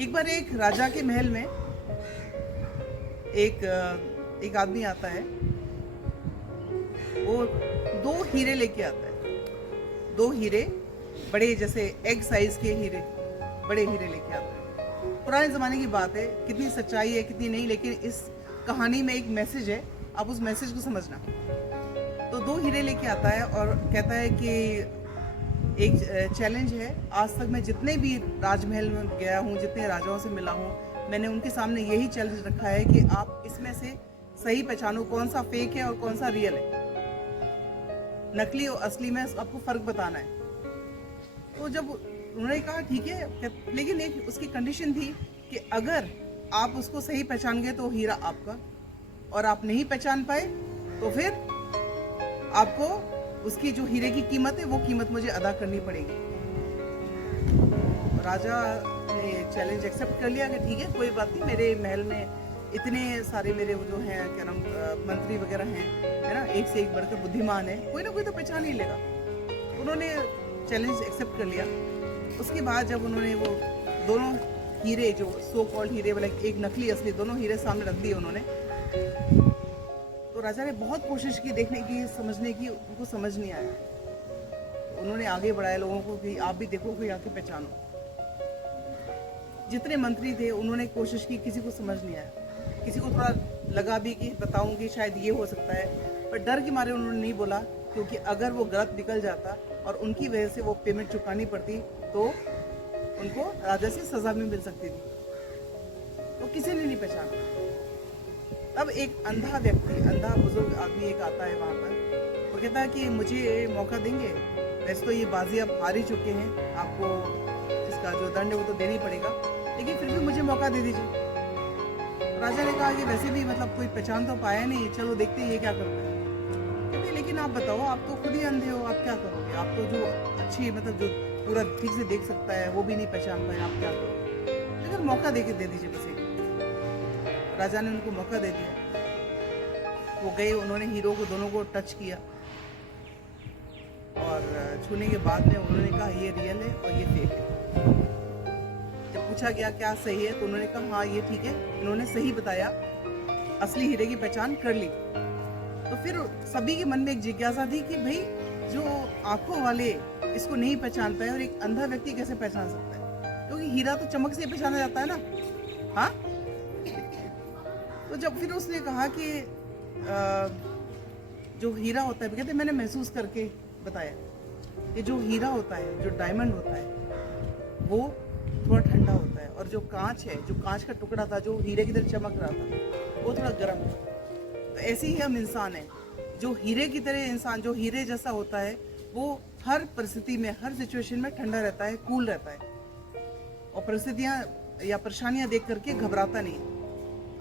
एक बार एक राजा के महल में एक आदमी आता है। वो 2 हीरे लेके आता है। 2 हीरे, बड़े जैसे एग साइज के हीरे, बड़े हीरे लेके आता है। पुराने ज़माने की बात है, कितनी सच्चाई है कितनी नहीं, लेकिन इस कहानी में एक मैसेज है, आप उस मैसेज को समझना। तो 2 हीरे लेके आता है और कहता है कि एक चैलेंज है, आज तक मैं जितने भी राजमहल में गया हूँ, जितने राजाओं से मिला हूँ, मैंने उनके सामने यही चैलेंज रखा है कि आप इसमें से सही पहचानो कौन सा फेक है और कौन सा रियल है, नकली और असली में आपको फर्क बताना है। तो जब उन्होंने कहा ठीक है, लेकिन एक उसकी कंडीशन थी कि अगर आप उसको सही पहचान गए तो हीरा आपका, और आप नहीं पहचान पाए तो फिर आपको उसकी जो हीरे की कीमत है वो कीमत मुझे अदा करनी पड़ेगी। राजा ने चैलेंज एक्सेप्ट कर लिया कि ठीक है, कोई बात नहीं, मेरे महल में इतने सारे मेरे वो जो हैं क्या नाम मंत्री वगैरह हैं, है ना, एक से एक बढ़कर बुद्धिमान है, कोई ना कोई तो पहचान ही लेगा। उन्होंने चैलेंज एक्सेप्ट कर लिया। उसके बाद जब उन्होंने वो दोनों हीरे, जो सो कॉल्ड हीरे वाले, एक नकली असली, दोनों हीरे सामने रख दिए उन्होंने, तो राजा ने बहुत कोशिश की देखने की, समझने की, उनको समझ नहीं आया। उन्होंने आगे बढ़ाया लोगों को कि आप भी देखो, कोई आके पहचानो। जितने मंत्री थे उन्होंने कोशिश की, किसी को समझ नहीं आया। किसी को थोड़ा लगा भी कि बताऊंगी शायद ये हो सकता है, पर डर के मारे उन्होंने नहीं बोला, क्योंकि अगर वो गलत निकल जाता और उनकी वजह से वो पेमेंट चुकानी पड़ती तो उनको राजा से सजा भी मिल सकती थी। तो किसी ने नहीं पहचाना। तब एक अंधा व्यक्ति, अंधा बुजुर्ग आदमी एक आता है वहाँ पर। वो कहता है कि मुझे मौका देंगे, वैसे तो ये बाजी आप हार ही चुके हैं, आपको इसका जो दंड है वो तो देना ही पड़ेगा, लेकिन फिर भी मुझे मौका दे दीजिए। राजा ने कहा कि वैसे भी मतलब कोई पहचान तो पाया नहीं, चलो देखते हैं ये क्या करता है। कहते लेकिन आप बताओ, आप तो खुद ही अंधे हो, आप क्या करोगे? आप तो जो अच्छी मतलब जो पूरा ठीक से देख सकता है वो भी नहीं पहचान पाए, आप क्या करोगे? अगर मौका दे दीजिए बस एक। राजा ने उनको मौका दे दिया। वो गए, उन्होंने हीरो को दोनों को टच किया और छूने के बाद में उन्होंने कहा ये रियल है और ये फेक है। जब पूछा गया क्या सही है, तो उन्होंने कहा हाँ ये ठीक है, इन्होंने सही बताया, असली हीरे की पहचान कर ली। तो फिर सभी के मन में एक जिज्ञासा थी कि भाई जो आंखों वाले इसको नहीं पहचान पाए और एक अंधा व्यक्ति कैसे पहचान सकता है, क्योंकि हीरा तो चमक से पहचाना जाता है ना। हाँ, तो जब फिर उसने कहा कि जो हीरा होता है, कहते मैंने महसूस करके बताया कि जो हीरा होता है, जो डायमंड होता है, वो थोड़ा ठंडा होता है, और जो कांच है, जो कांच का टुकड़ा था जो हीरे की तरह चमक रहा था, वो थोड़ा गर्म है। तो ऐसे ही हम इंसान हैं, जो हीरे की तरह इंसान, जो हीरे जैसा होता है, वो हर परिस्थिति में, हर सिचुएशन में ठंडा रहता है, कूल रहता है, और परिस्थितियाँ या परेशानियाँ देख करके घबराता नहीं।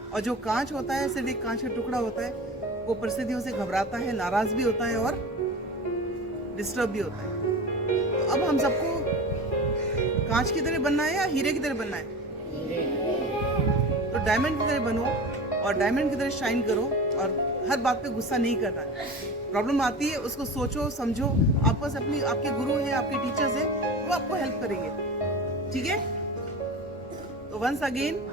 और जो कांच होता है, सिर्फ एक कांच का टुकड़ा होता है, वो परिस्थितियों से घबराता है, नाराज भी होता है और डिस्टर्ब भी होता है। तो अब हम सबको कांच की तरह बनना है या हीरे की तरह बनना है? तो डायमंड की तरह बनो और डायमंड की तरह शाइन करो, और हर बात पे गुस्सा नहीं करना है। प्रॉब्लम आती है उसको सोचो, समझो, आपस अपनी, आपके गुरु हैं, आपके टीचर्स हैं, वो आपको हेल्प करेंगे। ठीक है? तो वंस अगेन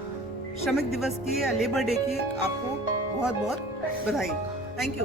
श्रमिक दिवस की या लेबर डे की आपको बहुत बहुत बधाई। Thank you.